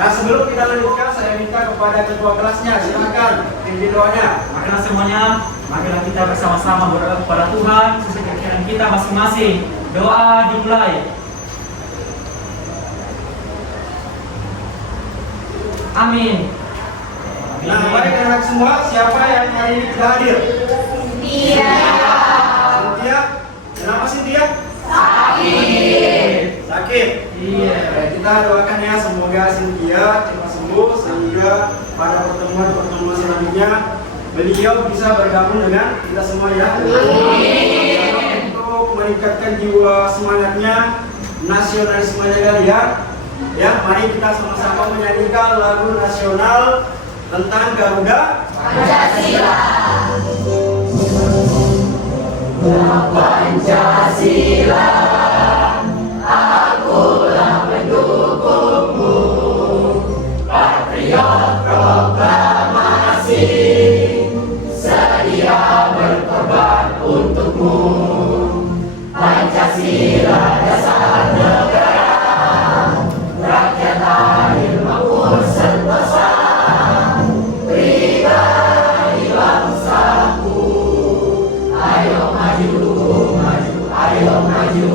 Nah, sebelum kita lanjutkan, saya minta kepada ketua kelasnya, silakan pimpin doanya. Marilah semuanya, marilah kita bersama-sama berdoa kepada Tuhan sesuai keyakinan kita masing-masing. Doa dimulai. Amin. Nah, baik anak semua, siapa yang hari ini tidak hadir? Iya. Cynthia, kenapa Cynthia? Sakit. Sakit? Iya. Baik, kita doakan ya, semoga Cynthia cepat sembuh sehingga pada pertemuan selanjutnya beliau bisa bergabung dengan kita semua ya. Amin. Untuk meningkatkan jiwa semangatnya, nasionalismenya kalian. Ya, mari kita sama-sama menyanyikan lagu nasional tentang Garuda Pancasila. Pancasila. Akulah pendukungmu, patriot proklamasi, sedia berkorban untukmu. Pancasila dasar negara, rakyat adil makmur sentosa, pribadi bangsaku. Ayo maju, maju, ayo maju,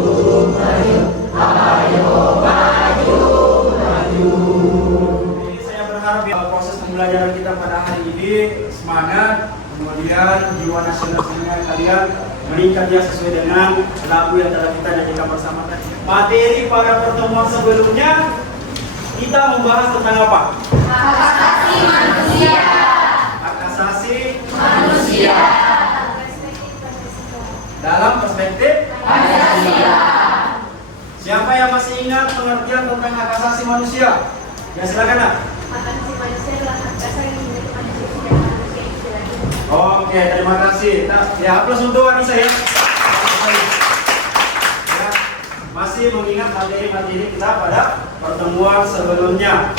maju, ayo maju, maju. Jadi saya berharap ya, proses pembelajaran kita pada hari ini semangat, kemudian jiwa nasionalisme kalian meningkat ya sesuai dengan lagu yang telah kita nyanyikan bersama tadi. Materi pada pertemuan sebelumnya kita membahas tentang apa? Hak asasi manusia. Hak asasi Manusia. dalam perspektif Pancasila. siapa yang masih ingat pengertian tentang hak asasi manusia? Ya silakan nak. Hak asasi manusia adalah hak dasar yang dimiliki manusia setiap manusia itu sendiri. Oke, terima kasih. Nah, ya plus untuk Anissa ya. Ya, masih mengingat materi-materi kita pada pertemuan sebelumnya.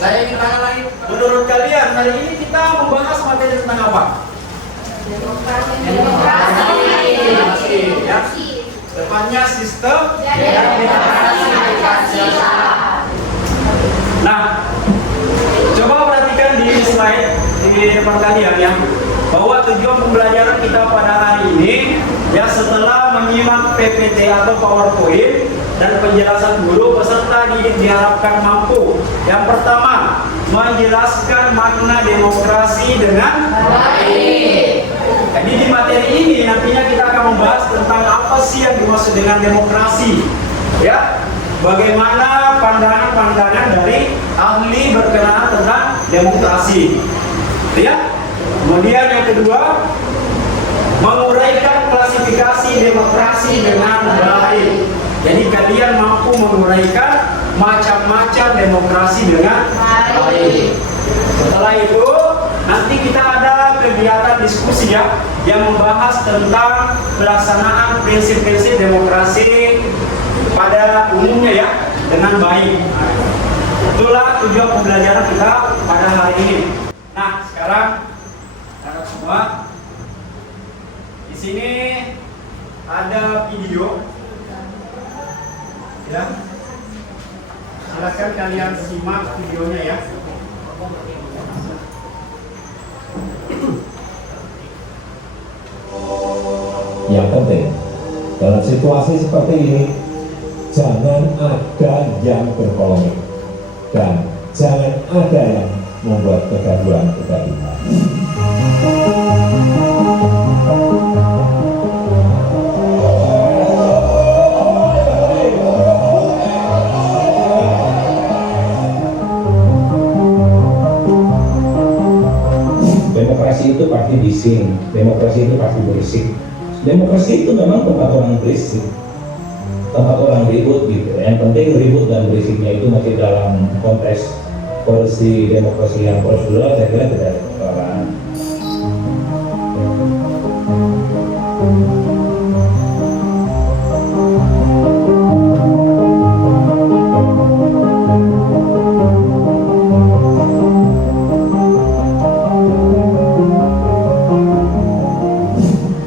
Saya ingin tanya lagi, menurut kalian hari ini kita membahas materi tentang apa? Demokrasi, ya. Depannya sistem Demokrasi Pancasila. Nah, coba perhatikan di slide di depan kalian ya, bahwa tujuan pembelajaran kita pada hari ini ya setelah menyimak PPT atau PowerPoint dan penjelasan guru, peserta didik diharapkan mampu. Yang pertama, menjelaskan makna demokrasi dengan Baik. jadi di materi ini nantinya kita akan membahas tentang apa sih yang dimaksud dengan demokrasi, ya. Bagaimana pandangan-pandangan dari ahli berkenaan tentang demokrasi, ya. Kemudian yang kedua, menguraikan klasifikasi demokrasi dengan baik. Jadi kalian mampu menguraikan macam-macam demokrasi dengan baik. Setelah itu nanti kita ada kegiatan diskusi ya, yang membahas tentang pelaksanaan prinsip-prinsip demokrasi pada umumnya ya dengan baik. Itulah tujuan pembelajaran kita pada hari ini. Nah, sekarang anak semua, di sini ada video ya. Silakan kalian simak videonya ya. Yang penting dalam situasi seperti ini, jangan ada yang berpolemik dan jangan ada yang membuat kegaduhan-kegaduhan. Demokrasi itu pasti bising, demokrasi itu pasti berisik. Demokrasi itu memang tempat orang berisik, tempat orang ribut gitu. Yang penting ribut dan berisiknya itu masih dalam konteks polisi demokrasi yang prosedural, saya kira tidak ada persoalan.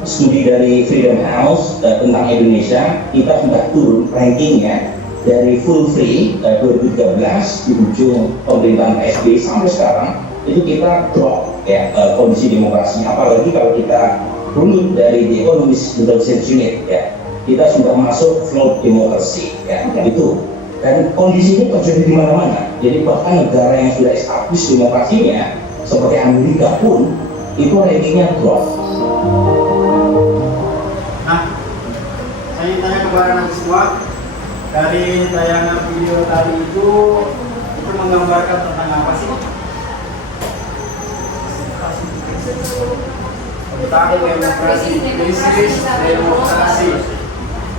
Studi dari Freedom House tentang Indonesia, kita sudah turun rankingnya dari full free 2013 di ujung pemerintahan SBY sampai sekarang itu kita drop ya kondisi demokrasi, apalagi kalau kita runut dari The Economist Intelligence Unit ya, kita sudah masuk flow demokrasi ya itu, dan kondisi ini terjadi di mana-mana. Jadi bahkan negara yang sudah establis demokrasinya seperti Amerika pun itu rankingnya drop. Nah, saya tanya kepada nanti semua, dari tayangan video tadi itu menggambarkan tentang apa sih? Tentang demokrasi, krisis demokrasi.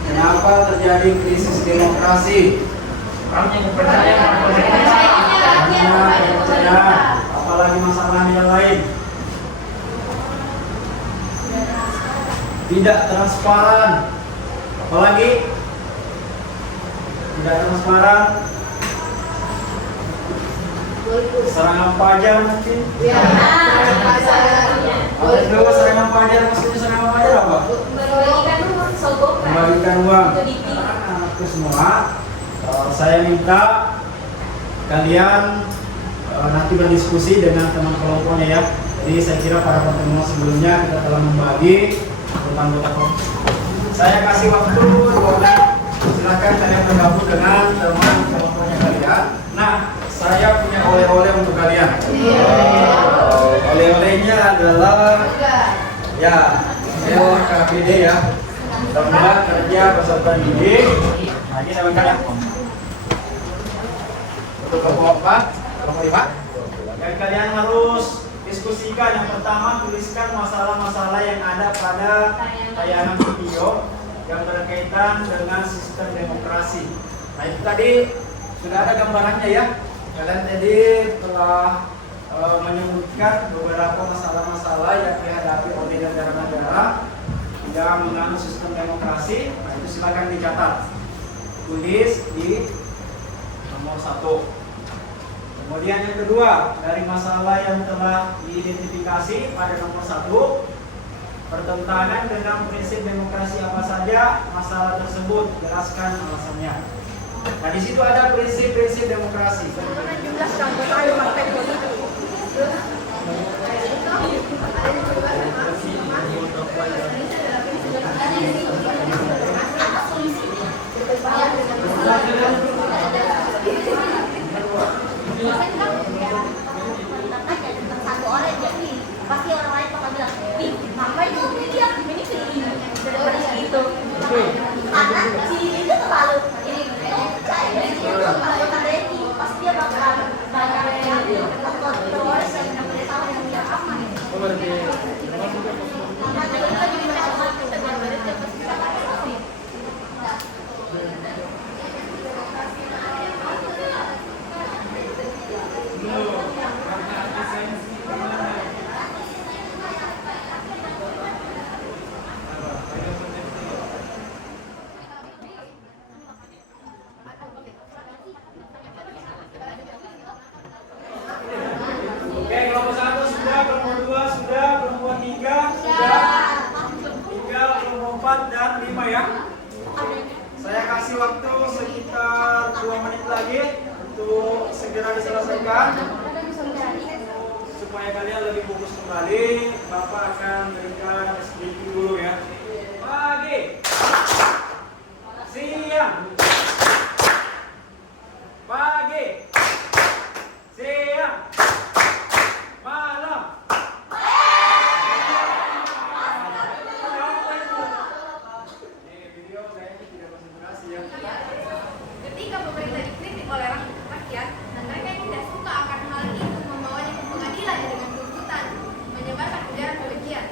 Kenapa terjadi krisis demokrasi? Kurangnya kepercayaan pemerintah. Karena kepercayaan, apalagi masalah yang lain. Tidak transparan, apalagi tidak transparan. Serangan pajak mungkin. Apa itu serangan pajak? Maksudnya serangan pajak apa? Kembalikan uang. Nah, itu semua. Saya minta kalian nanti berdiskusi dengan teman kelompoknya ya. Jadi saya kira pada pertemuan sebelumnya kita telah membagi tentang anggota kelompok. Saya kasih waktu 2 menit. Silakan kalian bergabung dengan teman kelompoknya kalian. Nah, saya punya oleh-oleh untuk kalian. Oleh-olehnya adalah ya, KPD ya. Mudah-mudahan kerja peserta didik. Nah, ini sama kalian. Untuk kelompok 4, kelompok 5. Dan kalian harus diskusikan. Yang pertama, tuliskan masalah-masalah yang ada pada tayangan video yang berkaitan dengan sistem demokrasi. Nah, itu tadi sudah ada gambarannya ya. Kalian tadi telah menyebutkan beberapa masalah-masalah yang dihadapi oleh negara-negara yang menganut sistem demokrasi. Nah, itu silakan dicatat. Tulis di nomor 1. Kemudian yang kedua, dari masalah yang telah diidentifikasi pada nomor 1, pertentangan dengan prinsip demokrasi apa saja masalah tersebut, jelaskan alasannya. Nah, di situ ada prinsip-prinsip demokrasi. Jumlah anggota partai politik. Satu orang jadi pasti orang lain bakal bilang, ih, ngapain itu media ini gitu. Karena si itu terlalu pasti dia bakal banyak yang kontrol dan nggak tahu yang dia apa. Oke, kelompok 1 sudah, kelompok 2 sudah, kelompok 3 sudah, tinggal kelompok 4 dan 5 ya. Saya kasih waktu sekitar 2 menit lagi untuk segera diselesaikan supaya kalian lebih fokus kembali. Bapak akan berikan briefing dulu ya. Pagi, siang, pagi, siang, malam. Ini video kayaknya tidak konsentrasi ya. Ketika pemerintah dikritik oleh rakyat, mereka yang tidak suka akan hal itu membawanya ke pengadilan dengan tuntutan menyebarkan ujaran kebencian.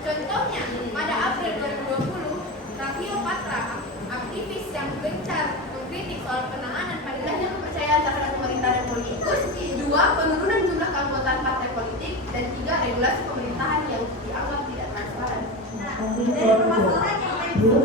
Contohnya, pada April 2020, Rahio Patra, aktivis yang gencar mengkritik soal penahanan padilahnya kepercayaan terhadap pemerintah dan politikus, 2. Penurunan jumlah keanggotaan partai politik, dan 3. Regulasi pemerintahan yang dianggap tidak transparan. Dari permasalahan yang lain dalam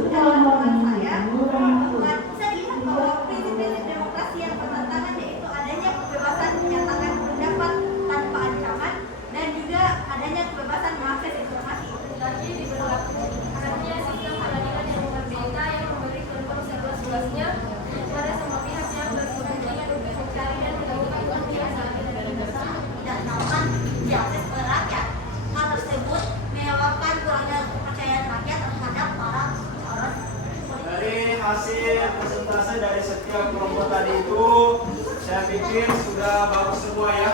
saya, bisa dilihat bahwa prinsip-prinsip demokrasi yang bertentangan yaitu adanya kebebasan menyatakan pendapat tanpa ancaman dan juga adanya kebebasan mengakses informasi. Tetapi diberlakukan artinya sistem peradilan yang merdeka yang memberi contoh seluas-luasnya kepada semua pihak yang berkepentingan untuk mencari pikir sudah bagus semua ya.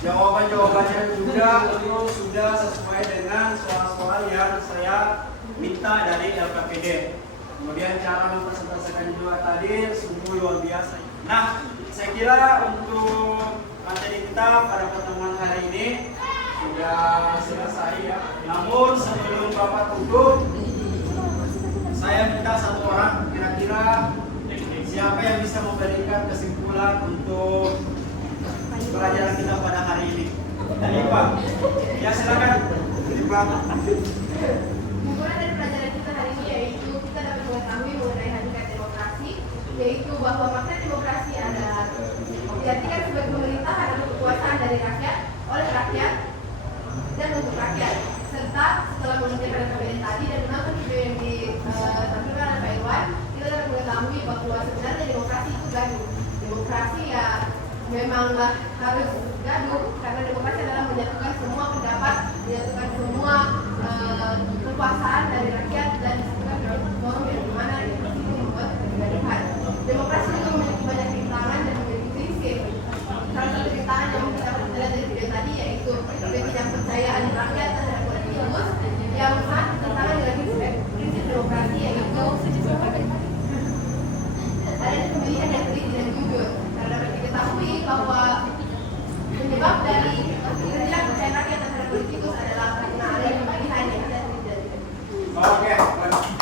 Jawaban-jawabannya juga itu sudah sesuai dengan soal-soal yang saya minta dari LKPD. Kemudian cara mempresentasikan juga tadi sungguh luar biasa. Nah, saya kira untuk materi kita pada pertemuan hari ini sudah selesai ya. Namun sebelum Bapak tutup, saya minta satu orang kira-kira siapa yang bisa memberikan kesimpulan untuk pelajaran kita pada hari ini. Dari Pak, ya silakan. Dari Pak. Kesimpulan dari pelajaran kita hari ini yaitu kita dapat mengetahui mengenai hakikat demokrasi, yaitu bahwa makna demokrasi adalah diartikan sebagai pemerintahan atau kekuasaan dari rakyat, oleh rakyat, dan untuk rakyat. Serta setelah mengerjakan KBN tadi dan menonton video yang ditampilkan oleh Pak Irwan, kita dapat mengetahui bahwa sebenarnya demokrasi itu gaduh. Demokrasi ya memanglah harus gaduh karena demokrasi adalah menyatukan semua pendapat, menyatukan semua kekuasaan dari rakyat dan disatukan dalam forum yang dimana demokrasi itu membuat kegaduhan. Demokrasi juga memiliki banyak rintangan dan memiliki prinsip. Salah satu rintangan yang kita dapat lihat dari video tadi yaitu ketidakpercayaan rakyat terhadap politikus yang sangat bertentangan dengan prinsip demokrasi yaitu adanya pemilihan yang teliti dan jujur. Karena dapat diketahui bahwa penyebab dari ketidakpercayaan rakyat terhadap politikus adalah karena adanya pemilihan yang tidak teliti. Oke, terima kasih.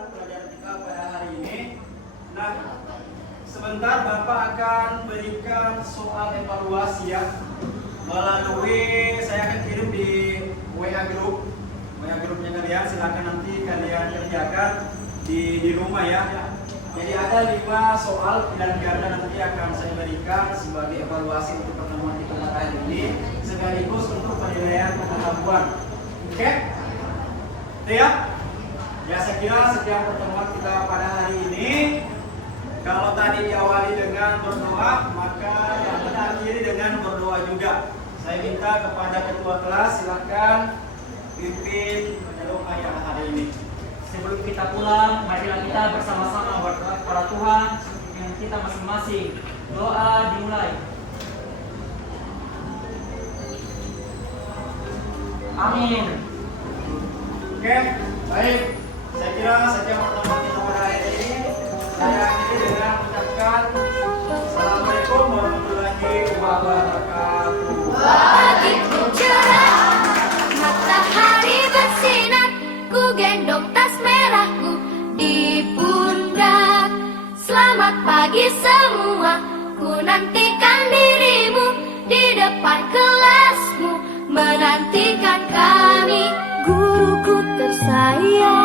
Pelajaran kita pada hari ini. Nah, sebentar Bapak akan berikan soal evaluasi ya melalui saya akan kirim di WA grupnya kalian. Silakan nanti kalian kerjakan di rumah ya. Jadi ada 5 soal pilihan ganda nanti akan saya berikan sebagai evaluasi untuk pertemuan kita pada hari ini sekaligus untuk penilaian pengetahuan. Oke? Ya? Ya, saya kira setiap pertemuan kita pada hari ini kalau tadi diawali dengan berdoa, maka yang kita akhiri dengan berdoa juga. Saya minta kepada ketua kelas silakan pimpin doa yang hari ini. Sebelum kita pulang, marilah kita bersama-sama berdoa kepada Tuhan dengan kita masing-masing. Doa dimulai. Amin. Oke, baik. Saya kira setiap pertemuan kita pada hari ini saya akhiri dengan mengucapkan Assalamualaikum warahmatullahi wabarakatuh. Begitu cerah matahari bersinar, ku gendong tas merahku di pundak. Selamat pagi semua, ku nantikan dirimu di depan kelasmu, menantikan kami. Guruku tersayang,